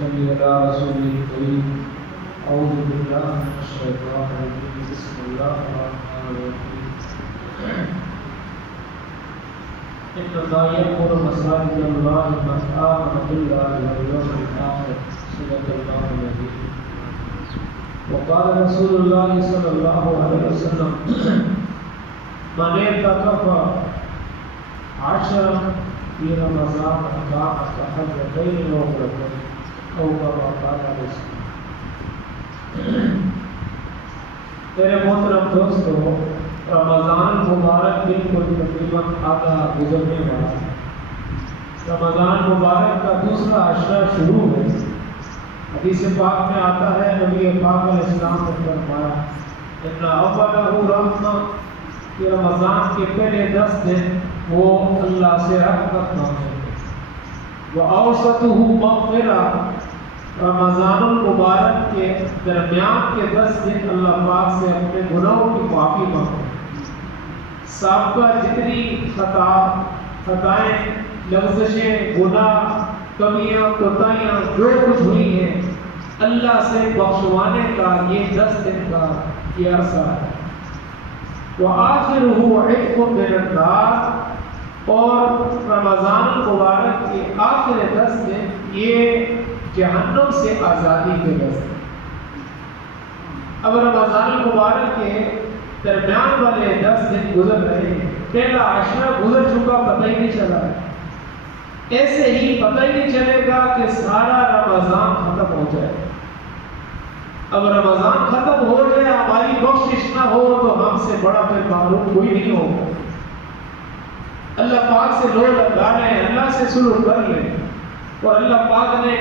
صلی اللہ رسول کریم اعوذ باللہ من الشیطان الرجیم بسم اللہ الرحمن الرحیم ان اللہ یأمر مساجد اللہ من آمن باللہ والیوم الآخر صدق اللہ العظیم وقال رسول اللہ صلی اللہ علیہ وسلم من اعتکف عشرا في رمضان كان كحجتين وعمرتين او كما قال عليه. میرے محترم دوستو، رمضان مبارک بالکل تقریباً آدھا گزرنے والا ہے. رمضان مبارک کا دوسرا عشرہ شروع ہے. حدیث پاک میں آتا ہے، نبی پاک علیہ السلام نے فرمایا ان اولہ رحمہ، کہ رمضان کے پہلے 10 دن وہ اللہ سے رحمت مانگتے ہیں. وَأَوْسَطُهُ مَغْفِرَةٌ، رمضان المبارک کے درمیان کے 10 دن اللہ پاک سے اپنے گناہوں کی معافی مانگتے ہیں. سابقہ جتنی خطائیں، لغزشیں، گناہ، کمیاں، کوتاہیاں جو کچھ ہوئی ہیں، اللہ سے بخشوانے کا یہ 10 دن کا یہ عرصہ ہے. وآخرہ عتق من النار، اور رمضان المبارک کے آخر 10 دن یہ جہنم سے آزادی کے 10 دن. اب رمضان المبارک کے درمیان والے 10 دن گزر رہے ہیں. پہلا عشرہ گزر چکا، پتہ ہی نہیں چلا ہے. ایسے ہی پتہ ہی نہیں چلے گا کہ سارا رمضان ختم ہو جائے. اب رمضان ختم ہو جائے، ہماری بخشش نہ ہو تو ہم سے بڑا پھر معلوم کوئی نہیں ہوگا. اللہ پاک سے لو لگا لیں، اللہ سے صلح کر لیں. اور اللہ پاک نے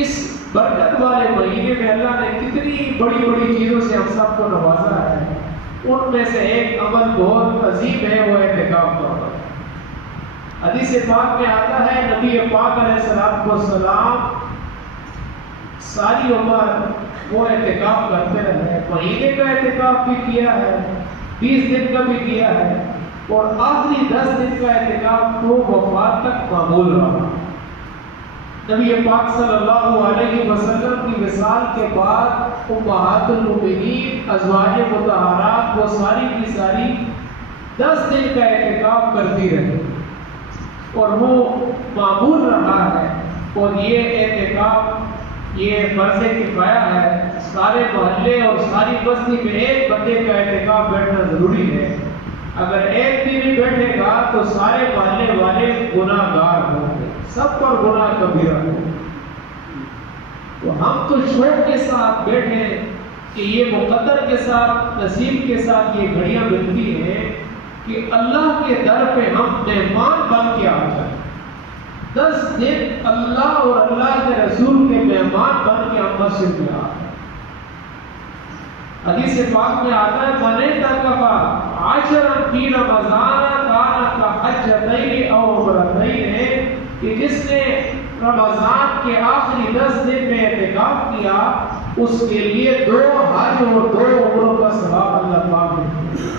اس برکت والے مہینے میں اللہ نے کتنی بڑی بڑی چیزوں سے ہم سب کو نوازا ہے. ان میں سے ایک عمل بہت عظیم ہے، وہ اعتکاف کا عمل. حدیث پاک میں آتا ہے، نبی پاک علیہ السلام ساری عمر وہ اعتکاف کرتے رہے. مہینے کا اعتکاف بھی کیا ہے، 20 دن کا بھی کیا ہے، اور آخری 10 دن کا اعتکاف تو وفات تک معمول رہا. نبی پاک صلی اللہ علیہ وسلم کی وصال کے بعد امہات المؤمنین، ازواج مطہرات، وہ ساری کی ساری 10 دن کا اعتکاف کرتی رہی اور وہ معمول رہا ہے. اور یہ اعتکاف یہ فرض کفایہ ہے. سارے محلے اور ساری بستی میں ایک بندے کا اعتکاف بیٹھنا ضروری ہے. اگر ایک بھی نہیں بیٹھے گا تو سارے محلے والے گناہ گار ہوں گے، سب پر گناہ کبیرہ ہوگا. تو ہم تو شوق کے ساتھ بیٹھے کہ یہ مقدر کے ساتھ، نصیب کے ساتھ یہ گھڑیاں ملتی ہیں کہ اللہ کے در پہ ہم مہمان بن کے آ جائیں. 10 دن اللہ اور اللہ کے رسول کے مہمان بن کے ہم مسجد میں آ جائیں. حدیث پاک میں آتا ہے، من اعتکف عشرا فی رمضان کان کحجتین او عمرتین، کہ جس نے رمضان کے آخری 10 دن میں اعتکاف کیا، اس کے لیے 2 حج اور 2 عمروں کا ثواب اللہ پاک نے دیا.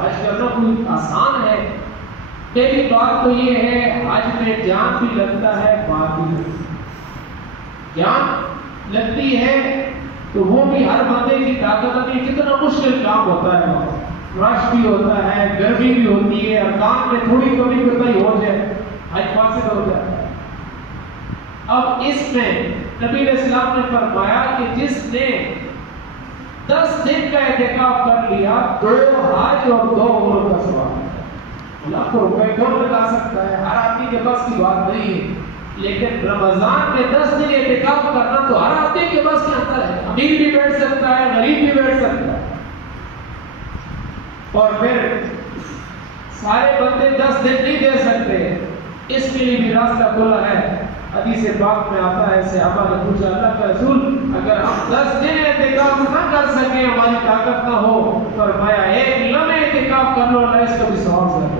حج کرنا کوئی آسان ہے؟ پہلی بات تو یہ ہے، حج میں جان بھی لگتا ہے، مال بھی لگتا ہے. جان لگتی ہے تو وہ بھی ہر بندے کی طاقت نہیں. کتنا مشکل کام ہوتا ہے، رش بھی ہوتا ہے، گرمی بھی ہوتی ہے، اور کام میں تھوڑی کمی کوتاہی ہو جائے حج فاسد ہو جاتا ہے. اب اس میں نبی علیہ السلام نے فرمایا کہ جس نے 10 دن کا اعتکاف کر لیا، 2 حج اور 2 عمروں کا ثواب. لاکھوں روپے کون لگا سکتا ہے؟ ہر آدمی کے بس کی بات نہیں ہے. لیکن رمضان میں 10 دن اعتکاف کرنا تو ہر آدمی کے بس کے اندر ہے. امیر بھی بیٹھ سکتا ہے، غریب بھی بیٹھ سکتا ہے. اور پھر سارے بندے 10 دن نہیں دے سکتے، اس کے لیے بھی راستہ کھلا ہے. حدیث پاک میں آتا ہے، صحابہ نے پوچھا، اللہ کے رسول اگر ہم 10 دن اعتکاف نہ کر سکیں، ہماری طاقت نہ ہو، فرمایا 1 لمحہ اعتکاف کر لو، اللہ اس کا بھی ثواب دے.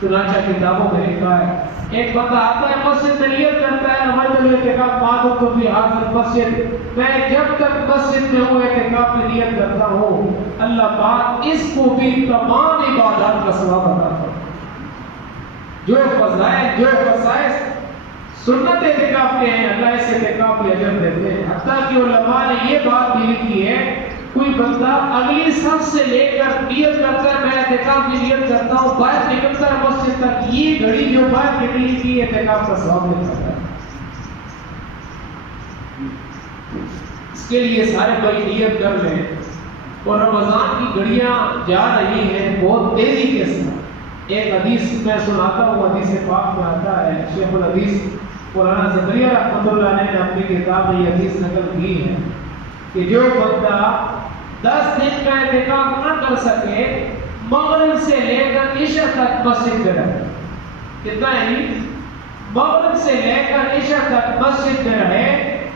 چنانچہ کتابوں میں لکھا ہے، ایک بندہ آتا ہے مسجد میں نیت کرتا ہے، ہمارے لیے اعتکاف معدود تو بھی حاضر مسجد، میں جب تک مسجد میں ہوں اعتکاف میں نیت کرتا ہوں، اللہ پاک اس کو بھی تمام عبادات کا ثواب عطا کرتا ہے. جو فضائل، جو خصائص سنت اعتکاف کے ہیں، اللہ اس اعتکاف کے اجر دیتے ہیں۔ حتیٰ کہ علماء نے یہ بات بھی لکھی ہے، کوئی بندہ اگلی صف سے لے کر نیت کرتا ہے میں اعتکاف کی نیت کرتا ہوں، باہر نکلتا ہے مسجد تک، یہ گھڑی جو باہر نکلی تھی اعتکاف کا ثواب ملتا ہے۔ اس کے لیے سارے بھائی نیت کر لیں۔ اور رمضان کی گھڑیاں جا رہی ہیں بہت تیزی کے ساتھ۔ ایک حدیث میں سناتا ہوں، حدیث پاک میں آتا ہے، شیخ الحدیث مولانا زکریا رحمۃ اللہ نے اپنی کتاب میں یہ حدیث نقل کی ہے کہ جو بندہ 10 دن کا اعتکاف نہ کر سکے، مغرب سے لے کر عشاء تک مسجد میں رہے، کتنا ہے؟ مغرب سے لے کر عشاء تک مسجد میں رہے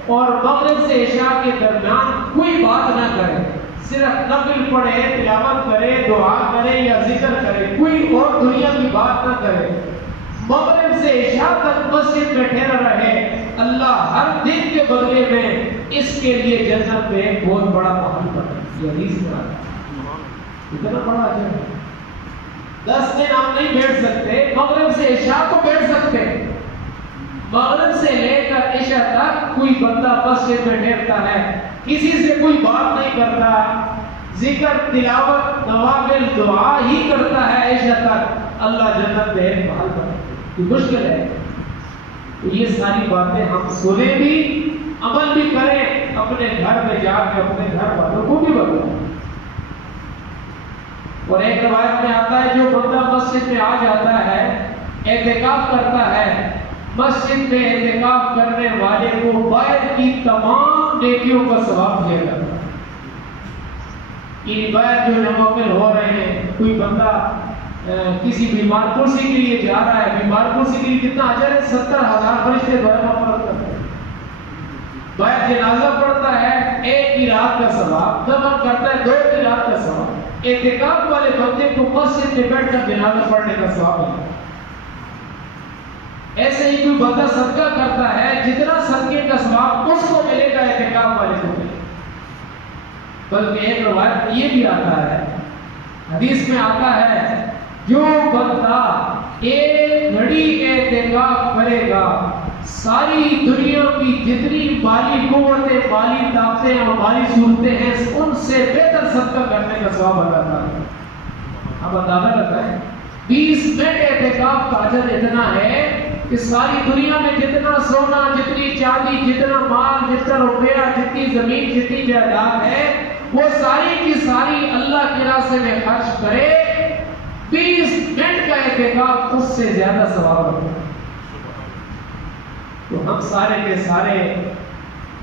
اور مغرب سے عشاء کے درمیان کوئی بات نہ کرے، صرف نفل پڑھے، تلاوت کرے، دعا کرے یا ذکر کرے، کوئی اور دنیا کی بات نہ کرے، مغرب سے عشاء تک مسجد میں ٹھہرا رہے، اللہ ہر دن کے بدلے میں اس کے لیے جنت میں ایک بہت بڑا محل بنا۔ یہ حدیث میں آتا ہے، اتنا بڑا اجر ہے۔ 10 دن ہم نہیں بیٹھ سکتے، مغرب سے عشاء کو بیٹھ سکتے، مغرب سے لے کر عشاء تک کوئی بندہ مسجد میں ٹھہرتا ہے، کسی سے کوئی بات نہیں کرتا، ذکر تلاوت نوافل دعا ہی کرتا ہے عشاء تک، اللہ جنت میں ایک محل بنا۔ یہ مشکل ہے، تو یہ ساری باتیں ہم سنیں بھی، عمل بھی کریں، اپنے گھر میں جا کے اپنے گھر والوں کو بھی بتائیں۔ اور ایک روایت میں آتا ہے جو بندہ مسجد میں آ جاتا ہے، اعتکاف کرتا ہے، مسجد میں اعتکاف کرنے والے کو باہر کی تمام نیکیوں کا ثواب دیا جاتا ہے۔ یہ باہر جو نوافل ہو رہے ہیں، کوئی بندہ کسی بیمار کرسی کے لیے جا رہا ہے، بیمار کرسی کے لیے کتنا اجر ہے؟ 70,000 فرشتے دعائیں مغفرت کرتے ہیں۔ باہر جنازہ پڑھتا ہے، 1 کی رات کا ثواب، دفن کرتا ہے 2 کی رات کا ثواب۔ اعتکاف والے بندے کو مسجد میں بیٹھ کر جنازہ پڑھنے کا ثواب ہے۔ ایسے ہی کوئی بندہ صدقہ کرتا ہے، جتنا صدقے کا ثواب اس کو ملے گا اعتکاف والے کو ملے گا۔ بلکہ ایک روایت یہ بھی آتا ہے، حدیث میں آتا ہے جو بندہ ایک گھڑی اعتکاف کرے گا، ساری دنیا کی جتنی مالی قوتیں، مالی طاقتیں اور مالی صورتیں ہیں، ان سے بہتر صدقہ کرنے کا ثواب اللہ تعالیٰ۔ اب اندازہ لگتا ہے 20 منٹ اعتکاف کا اجر اتنا ہے کہ ساری دنیا میں جتنا سونا، جتنی چاندی، جتنا مال، جتنا روپیہ، جتنی زمین، جتنی جائیداد ہے، وہ ساری کی ساری اللہ کے راستے میں خرچ کرے، 20 منٹ کا اعتکاف اس سے زیادہ ثواب ہوتا ہے۔ تو ہم سارے کے سارے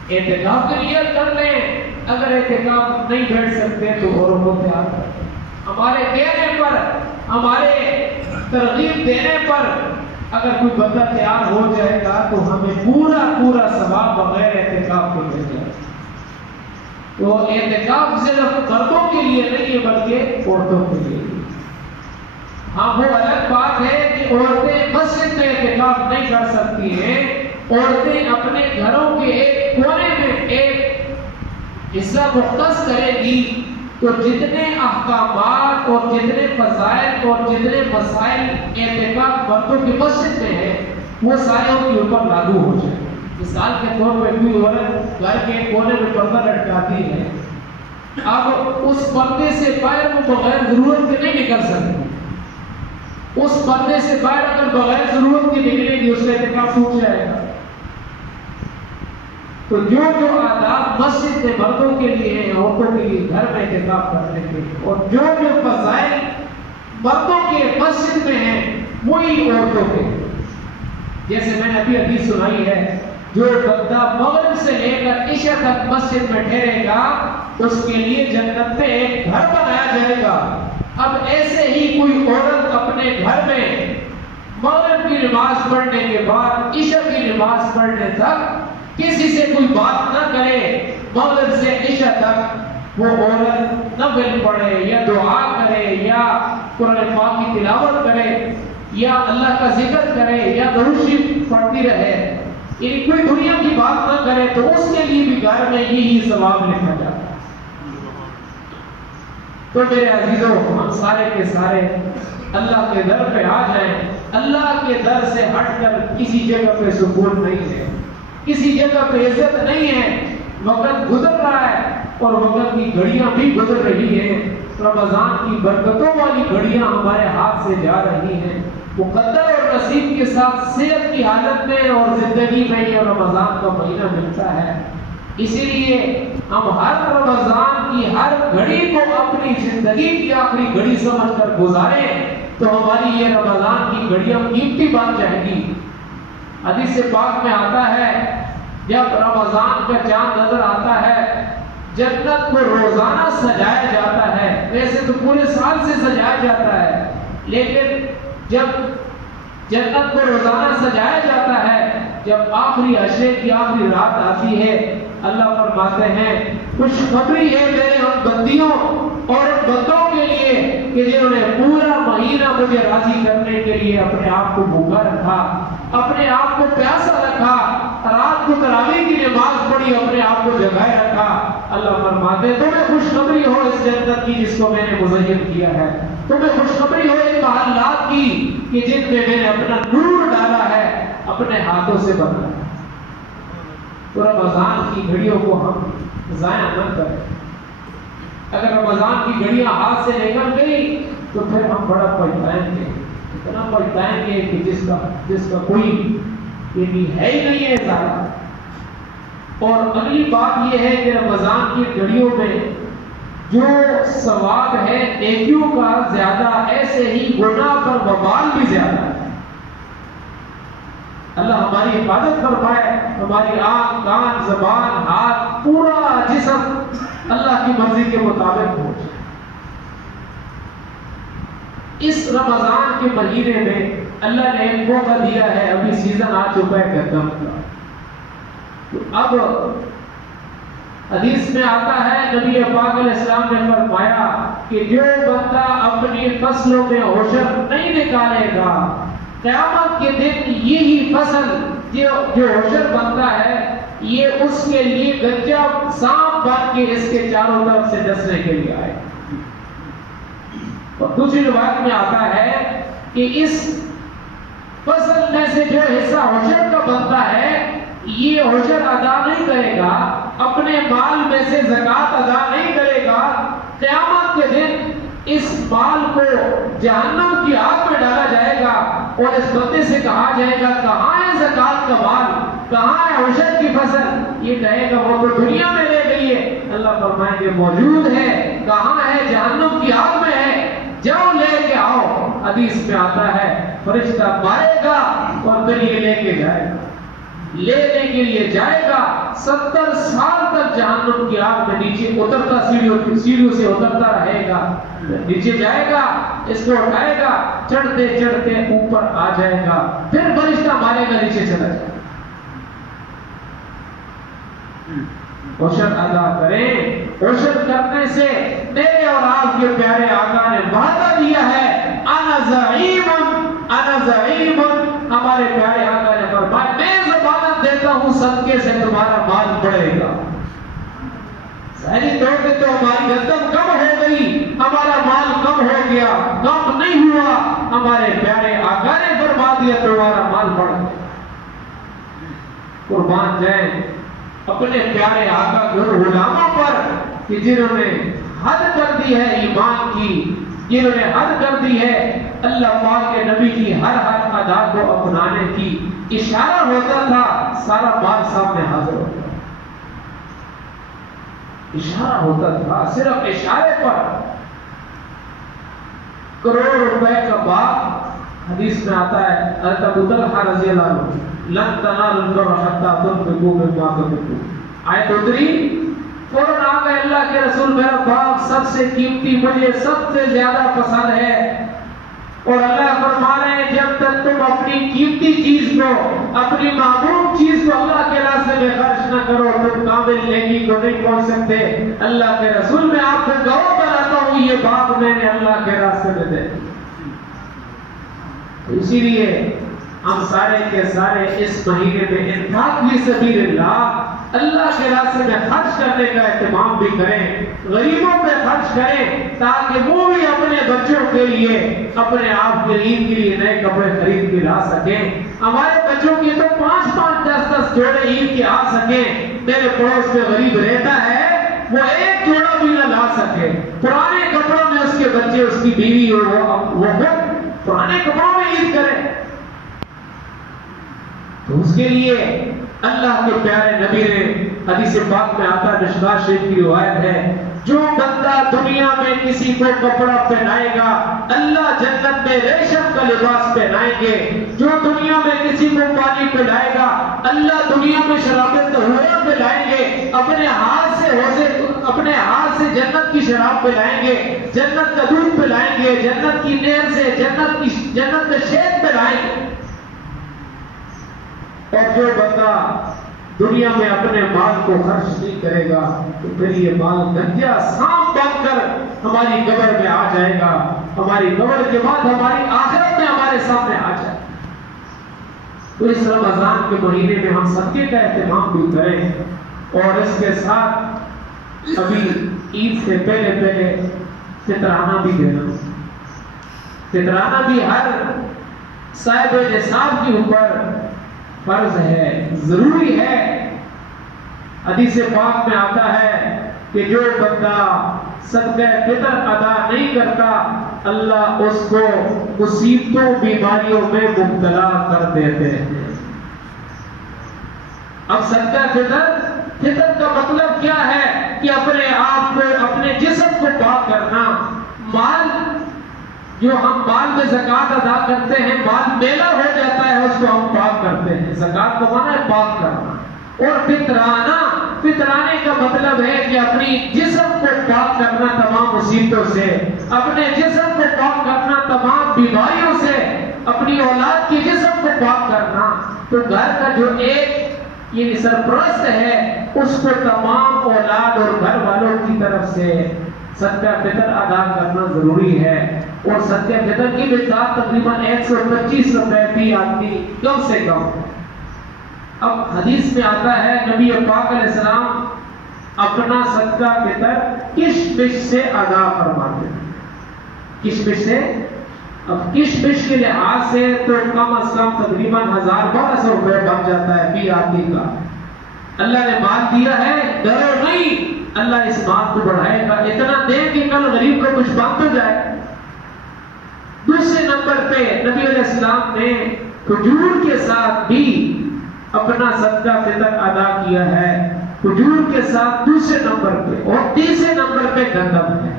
اعتکاف کی نیت کر لیں، اگر اعتکاف نہیں بیٹھ سکتے تو اوروں کو تیار کریں، ہمارے کہنے پر، ہمارے ترغیب دینے پر اگر کوئی بندہ تیار ہو جائے گا تو ہمیں پورا ثواب بغیر اعتکاف کے مل جائے گا۔ تو اعتکاف صرف مردوں کے لیے نہیں ہے بلکہ عورتوں کے لیے۔ ہاں وہ الگ بات ہے کہ عورتیں مسجد میں اعتکاف نہیں کر سکتی ہیں، عورتیں اپنے گھروں کے ایک کونے میں ایک حصہ مختص کرے گی تو جتنے احکامات اور جتنے فضائل اور جتنے مسائل اعتکاف مردوں کی مسجد میں ہیں وہ سارے ان کے اوپر لاگو ہو جائیں۔ مثال کے طور پہ کوئی عورت گھر کے کونے میں پردہ لٹکاتی ہے، اب اس پردے سے باہر وہ بغیر ضرورت کے نہیں نکل سکتی، اس پردے سے باہر اگر بغیر ضرورت کے نکلے گی اس کا اعتکاف ٹوٹ جائے گا۔ تو جو آداب مسجد میں مردوں کے لیے ہیں، عورتوں کے لیے گھر میں اعتکاف کرنے کے، اور جو فضائل مردوں کے مسجد میں ہیں وہی عورتوں کے، جیسے میں نے ابھی حدیث سنائی ہے، جو بندہ مغرب سے لے کر عشاء تک مسجد میں ٹھہرے گا اس کے لیے جنت میں ایک گھر بنایا جائے گا۔ اب ایسے ہی کوئی عورت اپنے گھر میں مغرب کی نماز پڑھنے کے بعد عشاء کی نماز پڑھنے تک کسی سے کوئی بات نہ کرے، مغرب سے عشاء تک وہ عورت نفل پڑھے یا دعا کرے یا قرآن پاک کی تلاوت کرے یا اللہ کا ذکر کرے یا درود شریف پڑھتی رہے، یعنی کوئی دنیا کی بات نہ کرے، تو اس کے لیے بھی گھر میں یہی ثواب لکھا جاتا ہے۔ تو میرے عزیزوں، ہم سارے کے سارے اللہ کے در پہ آ جائیں. اللہ کے در سے ہٹ کر کسی جگہ پہ سکون نہیں ہے, کسی جگہ پہ عزت نہیں ہے. وقت گزر رہا ہے اور وقت کی گھڑیاں بھی گزر رہی ہیں. رمضان کی برکتوں والی گھڑیاں ہمارے ہاتھ سے جا رہی ہیں. مقدر اور نصیب کے ساتھ صحت کی حالت میں اور زندگی میں یہ رمضان کا مہینہ ملتا ہے. اسی لیے ہم ہر رمضان کی ہر گھڑی کو اپنی زندگی کی آخری گھڑی سمجھ کر گزاریں تو ہماری یہ رمضان کی گھڑیاں قیمتی بن جائیں گی. حدیث پاک میں آتا ہے جب رمضان کا چاند نظر آتا ہے جنت کو روزانہ سجایا جاتا ہے. ویسے تو پورے سال سے سجایا جاتا ہے, لیکن جب جنت کو روزانہ سجایا جاتا ہے, جب آخری عشرے کی آخری رات آتی ہے, اللہ فرماتے ہیں خوشخبری ہے میرے ان بندیوں اور ان بندوں کے لیے کہ جنہوں نے پورا مہینہ مجھے راضی کرنے کے لیے اپنے آپ کو بھوکا رکھا, اپنے آپ کو پیاسا رکھا, رات کو تراویح کی نماز پڑھی, اپنے آپ کو جگائے رکھا. اللہ فرماتے ہیں تمہیں خوشخبری ہو اس جنت کی جس کو میں نے مزین کیا ہے, تمہیں خوشخبری ہو ان محلات کی کہ جن میں میں نے اپنا نور ڈالا ہے, اپنے ہاتھوں سے بنا ہے. تو رمضان کی گھڑیوں کو ہم ضائع نہ کریں. اگر رمضان کی گھڑیاں ہاتھ سے نکل گئی تو پھر ہم بڑا پچھتائیں گے, اتنا پچھتائیں گے کہ جس کا کوئی یہ بھی ہے ہی نہیں ہے ضائع. اور اگلی بات یہ ہے کہ رمضان کی گھڑیوں میں جو ثواب ہے نیکیوں کا زیادہ, ایسے ہی گناہ پر وبال بھی زیادہ ہے. اللہ ہماری حفاظت فرمائے, ہماری آنکھ, کان, زبان, ہاتھ, پورا جسم اللہ کی مرضی کے مطابق ہو جائے. اس رمضان کے مہینے میں اللہ نے ایک موقع دیا ہے, ابھی سیزن آ چکا ہے گندم کا. تو اب حدیث میں آتا ہے نبی پاک علیہ السلام نے فرمایا کہ جو بندہ اپنی فصلوں میں عشر نہیں نکالے گا قیامت کے دن یہی فصل جو عشر بنتا ہے یہ اس کے لیے گنجا سانپ بن کے اس کے چاروں طرف سے ڈسنے کے لیے آئے. اور دوسری روایت میں آتا ہے کہ اس فصل میں سے جو حصہ عشر کا بنتا ہے یہ عشر ادا نہیں کرے گا, اپنے مال میں سے زکوٰۃ ادا نہیں کرے گا. قیامت کے دن اس مال کو جہنم کی آگ میں ڈالا جائے گا اور اس بندے سے کہا جائے گا کہاں ہے زکوٰۃ کا مال, کہاں ہے عشر کی فصل؟ یہ کہے گا وہ تو دنیا میں رہ گئی ہے. اللہ فرمائیں گے موجود ہے, کہاں ہے؟ جہنم کی آگ میں ہے, جاؤ لے کے آؤ. حدیث میں آتا ہے فرشتہ مارے گا اور پھر یہ لے کے جائے گا, لینے کے لیے جائے گا. 70 سال تک جہنم کی آگ میں نیچے اترتا, سیڑھیوں سے اترتا رہے گا. نیچے جائے گا, اس کو اٹھائے گا, چڑھتے چڑھتے اوپر آ جائے گا, پھر فرشتہ مارے گا, نیچے چلا جائے گا. عشر ادا کریں. عشر کرنے سے میرے اور آپ کے پیارے آقا نے وعدہ دیا ہے انا زعیم, انا زعیم. ہمارے پیارے آقا نے فرمایا میں ضمانت دیتا ہوں صدقے سے تمہارا مال بڑھے گا. ظاہری طور پہ تو ہماری گندم کم ہو گئی, ہمارا مال کم ہو گیا, کم نہیں ہوا. ہمارے پیارے آقا نے فرما دیا تمہارا مال بڑھ گیا. قربان جائیں اپنے پیارے آقا کے غلاموں پر کہ جنہوں نے حد کر دی ہے ایمان کی, جنہوں نے حد کر دی ہے اللہ پاک کے نبی کی ہر ادا کو اپنانے کی. اشارہ ہوتا تھا سارا مال سامنے حاضر ہوتا, اشارہ ہوتا تھا, صرف اشارے پر کروڑ روپے کا باغ. حدیث میں آتا ہے حضرت ابو طلحہ رضی اللہ عنہ لن تنالوا البر حتى تنفقوا مما تحبون, آیت اتری, فوراً آ گئے اللہ کے رسول میرا باغ سب سے قیمتی, مجھے سب سے زیادہ پسند ہے. اور اللہ فرما رہے ہیں جب تک تم اپنی قیمتی چیز کو, اپنی محبوب چیز کو اللہ کے راستے میں خرچ نہ کرو تم کامل نیکی کو نہیں پہنچ سکتے. اللہ کے رسول میں آپ کو گواہ بناتا ہوں یہ باغ میں نے اللہ کے راستے میں دے. اسی لیے ہم سارے کے سارے اس مہینے میں انفاق فی سبیل اللہ اللہ کے راستے میں خرچ کرنے کا اہتمام بھی کریں، غریبوں پہ خرچ کریں تاکہ وہ بھی اپنے بچوں کے لیے، اپنے آپ کے عید کے لیے نئے کپڑے خرید کے لا سکیں۔ ہمارے بچوں کی تو 5-5 10-10 جوڑے عید کے آ سکیں۔ میرے پڑوس میں غریب رہتا ہے، وہ ایک جوڑا بھی نہ لا سکے، پرانے کپڑوں میں اس کے بچے، اس کی بیوی وہ پرانے کپڑوں میں عید کرے، تو اس کے لیے اللہ کے پیارے نبی نے حدیث پاک میں آتا ہے، مشکوٰۃ شریف کی روایت ہے، جو بندہ دنیا میں کسی کو کپڑا پہنائے گا اللہ جنت میں ریشم کا لباس پہنائیں گے، جو دنیا میں کسی کو پانی پلائے گا اللہ دنیا میں شراب طہورہ پلائیں گے، اپنے ہاتھ سے جنت کی شراب پلائیں گے، جنت کا دودھ پلائیں گے، جنت کی نہر سے جنت کا شہد پلائیں گے۔ اور جو بندہ دنیا میں اپنے مال کو خرچ نہیں کرے گا تو پھر یہ مال گنجا سانپ بن کر ہماری قبر میں آ جائے گا، ہماری قبر کے بعد ہماری آخرت میں ہمارے سامنے آ جائے گا۔ تو اس رمضان کے مہینے میں ہم صدقے کا اہتمام بھی کریں، اور اس کے ساتھ ابھی عید سے پہلے فطرانہ بھی دینا۔ فطرانہ بھی ہر صاحب نصاب کے اوپر فرض ہے، ضروری ہے۔ حدیث پاک میں آتا ہے کہ جو بندہ صدقہ فطر ادا نہیں کرتا اللہ اس کو مصیبتوں بیماریوں میں مبتلا کر دیتے ہیں۔ اب صدقہ فطر کا مطلب کیا ہے کہ اپنے آپ کو، اپنے جسم کو پاک کرنا۔ مال جو ہم مال میں زکوٰۃ ادا کرتے ہیں، مال میلا ہو جاتا ہے، اس کو ہم پاک کرتے ہیں۔ زکوٰۃ کا معنی ہے پاک کرنا، اور فطرانے کا مطلب ہے کہ اپنی جسم کو پاک کرنا تمام مصیبتوں سے، اپنے جسم کو پاک کرنا تمام بیماریوں سے، اپنی اولاد کی جسم کو پاک کرنا۔ تو گھر کا جو ایک یہ سرپرست ہے اس کو تمام اولاد اور گھر والوں کی طرف سے صدقہ فطر ادا کرنا ضروری ہے۔ اور صدقہ فطر کی مقدار تقریباً 125 روپے بھی آتی کم سے کم۔ اب حدیث میں آتا ہے نبی پاک علیہ السلام اپنا صدقہ فطر کشمش سے ادا فرماتے ہیں۔ کشمش سے، اب کشمش کے لحاظ سے تو کم از کم تقریباً 1000-1200 روپے بن جاتا ہے فی آدمی کا۔ اللہ نے مال دیا ہے، ڈرو نہیں، اللہ اس مال کو بڑھائے گا، اتنا دے کہ کل غریب کو کچھ بن تو جائے۔ دوسرے نمبر پہ نبی علیہ السلام نے کھجور کے ساتھ بھی اپنا صدقہ فطر ادا کیا ہے، کھجور کے ساتھ دوسرے نمبر پہ۔ اور تیسرے نمبر پہ گندم ہے۔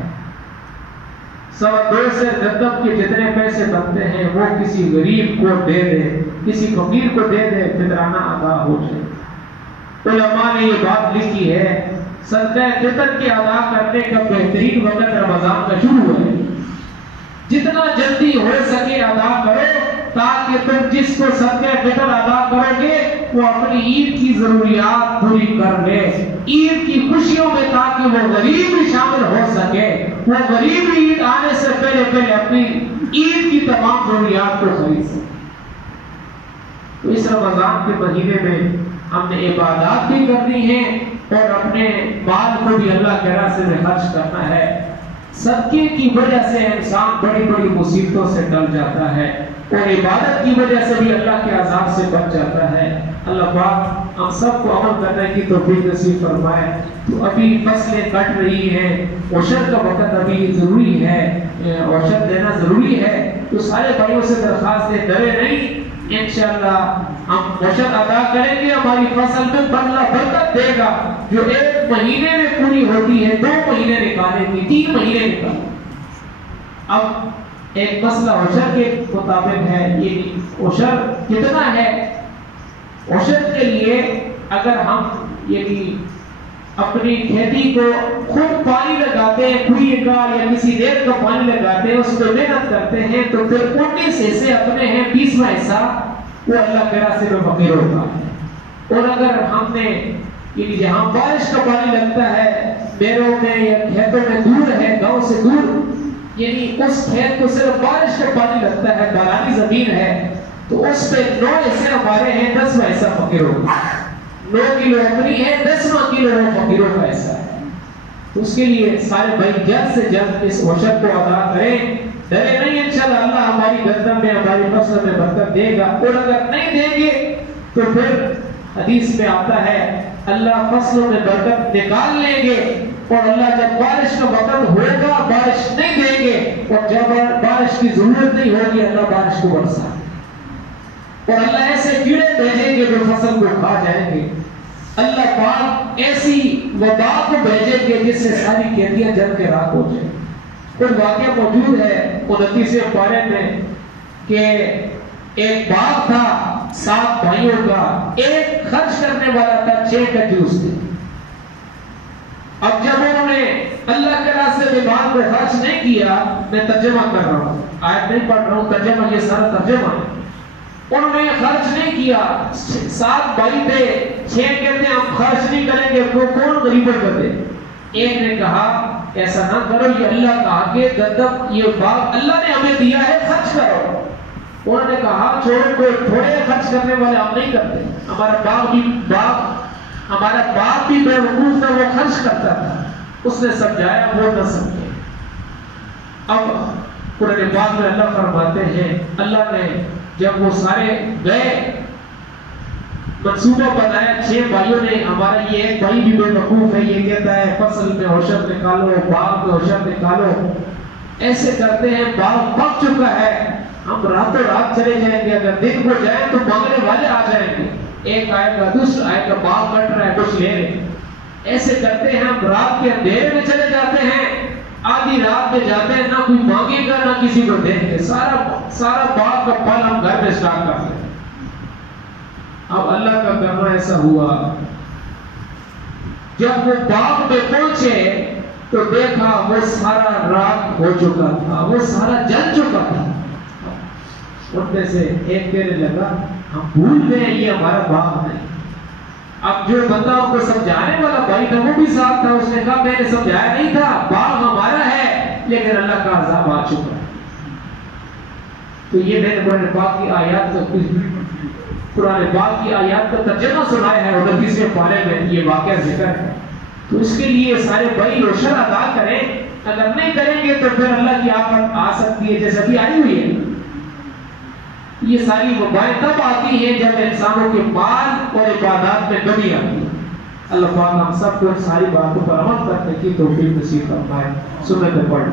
2.25 سے گندم کے جتنے پیسے بنتے ہیں وہ کسی غریب کو دے دے، کسی فقیر کو دے دے، فطرانہ ادا ہو جائے۔ علماء نے یہ بات لکھی ہے، صدقہ فطر کے ادا کرنے کا بہترین وقت رمضان کا شروع ہے۔ جتنا جلدی ہو سکے ادا کرو، تاکہ تم جس کو صدقہ فطر ادا کرو گے وہ اپنی عید کی ضروریات پوری کر لے، عید کی خوشیوں میں، تاکہ وہ غریب بھی شامل ہو سکے، وہ غریب عید آنے سے پہلے اپنی عید کی تمام ضروریات کو خرید سکے۔ تو اس رمضان کے مہینے میں ہم نے عبادات بھی کرنی ہے اور اپنے مال کو بھی اللہ کے راستے میں خرچ کرنا ہے۔ صدقے کی وجہ سے انسان بڑی بڑی مصیبتوں سے ٹل جاتا ہے، اور عبادت کی وجہ سے بھی اللہ کے عذاب سے بچ جاتا ہے۔ اللہ پاک ہم سب کو عمل کرنے کی توفیق نصیب فرمائے۔ تو ابھی فصلیں کٹ رہی ہیں، عشر کا وقت ابھی ضروری ہے، عشر دینا ضروری ہے، تو سارے بھائیوں سے درخواست ہے ڈرے نہیں، انشاءاللہ ہم عشر ادا کریں گے، ہماری فصل میں اللہ برکت دے گا۔ جو 1 مہینے میں پوری ہوتی ہے 2 مہینے نکالیں گے، 3 مہینے نکالیں۔ اب ایک مسئلہ عشر کے مطابق ہے، یہ عشر کتنا ہے؟ عشر کے لیے اگر ہم اپنی کھیتی کو خود پانی لگاتے ہیں، کنویں کا یا کسی ریت کا پانی لگاتے ہیں، اس پہ محنت کرتے ہیں، تو پھر 19 حصے اپنے ہیں، 20واں حصہ وہ اللہ کے راستے میں فقیر ہوتا ہے۔ اور اگر ہم نے جہاں بارش کا پانی لگتا ہے، بیروں میں یا کھیتوں میں دور ہے، گاؤں سے دور، یعنی اس کھیت کو صرف بارش کا پانی لگتا ہے، بارانی زمین ہے، تو اس پہ 9 حصے ہمارے ہیں، 10واں حصہ فقیر ہوگا۔ 9 کلو اپنی ہے، 10واں کلو وہ فقیروں کا حصہ ہے۔ تو اس کے لیے سارے بھائی جلد سے جلد اس وشر کو ادا کریں، ڈرے نہیں، انشاءاللہ اللہ ہماری گردن میں ہماری فصل میں برکت دے گا، اور اگر نہیں دیں گے تو پھر حدیث میں آتا ہے اللہ فصلوں میں برکت نکال لیں گے، اور اللہ جب بارش کا وقت ہوگا بارش نہیں دیں گے، اور جب بارش کی ضرورت نہیں ہوگی اللہ بارش کو برسا، اور اللہ ایسے کیڑے بھیجیں گے جو فصل کو کھا جائیں گے، اللہ پاک ایسی وبا کو بھیجیں گے جس سے ساری کھیتیاں جل کے راکھ ہو جائیں۔ کوئی واقعہ موجود ہے 29 پارے میں کہ ایک باغ تھا 7 بھائیوں کا، ایک خرچ کرنے والا تھا 6 کنجوس تھے۔ اب جب انہوں نے اللہ کے راستے میں باغ میں خرچ نہیں کیا، میں ترجمہ کر رہا ہوں، آیت نہیں پڑھ رہا ہوں، ترجمہ یہ سارا ترجمہ ہے، انہوں نے خرچ نہیں کیا، 7 بھائی تھے، 6 کہتے ہیں ہم خرچ نہیں کریں گے، تو کون غریبوں کو دے؟ ایک نے کہا ایسا نہ کرو، یہ اللہ کا آگے گدب، یہ باغ اللہ نے ہمیں دیا ہے، خرچ کرو۔ انہوں نے کہا چھوڑو، کوئی تھوڑے خرچ کرنے والے ہم نہیں کرتے، ہمارا باپ بھی بے وقوف تھا، وہ خرچ کرتا تھا، اس نے سمجھایا، وہ نہ سمجھے۔ اب قرآن پاک میں اللہ فرماتے ہیں اللہ نے جب وہ سارے گئے منصوبہ بنایا 6 بھائیوں نے، ہمارا یہ ایک بھائی بھی بے وقوف ہے، یہ کہتا ہے فصل میں عشر نکالو، باغ میں عشر نکالو، ایسے کرتے ہیں، باغ پک چکا ہے، ہم راتوں رات چلے جائیں گے، اگر دن کو جائیں تو مانگنے والے آ جائیں گے، ایک آئے گا دوسرا آئے گا، باغ کٹ رہا ہے کچھ لے رہے، ایسے کرتے ہیں ہم رات کے اندھیرے میں چلے جاتے ہیں، آدھی رات میں جاتے ہیں، نہ کوئی مانگے گا نہ کسی کو دیں گے، سارا باغ کا پھل ہم گھر میں اسٹاک کرتے ہیں۔ اب اللہ کا کرنا ایسا ہوا، جب وہ باغ میں پہنچے تو دیکھا وہ سارا راکھ ہو چکا تھا، وہ سارا جل چکا تھا۔ ان میں سے ایک کہنے لگا ہم بھول گئے یہ ہمارا باغ نہیں۔ اب جو بندہ ان کو سمجھانے والا بھائی تھا وہ بھی ساتھ تھا، اس نے کہا میں نے سمجھایا نہیں تھا، باغ ہمارا ہے لیکن اللہ کا عذاب آ چکا ہے۔ تو یہ میں نے قرآن پاک کی آیات کا ترجمہ سنایا ہے، 29 پارے میں یہ واقعہ ذکر ہے۔ تو اس کے لیے سارے بھائی روشن ادا کریں، اگر نہیں کریں گے تو پھر اللہ کی آفت آ سکتی ہے جیسا بھی آئی ہوئی ہے۔ یہ ساری وبائیں تب آتی ہیں جب انسانوں کے مال اور عبادات میں کمی آتی ہے۔ اللہ پاک ہم سب کو ساری باتوں پر عمل کرنے کی توفیق نصیب فرمائے۔ سنت پڑھ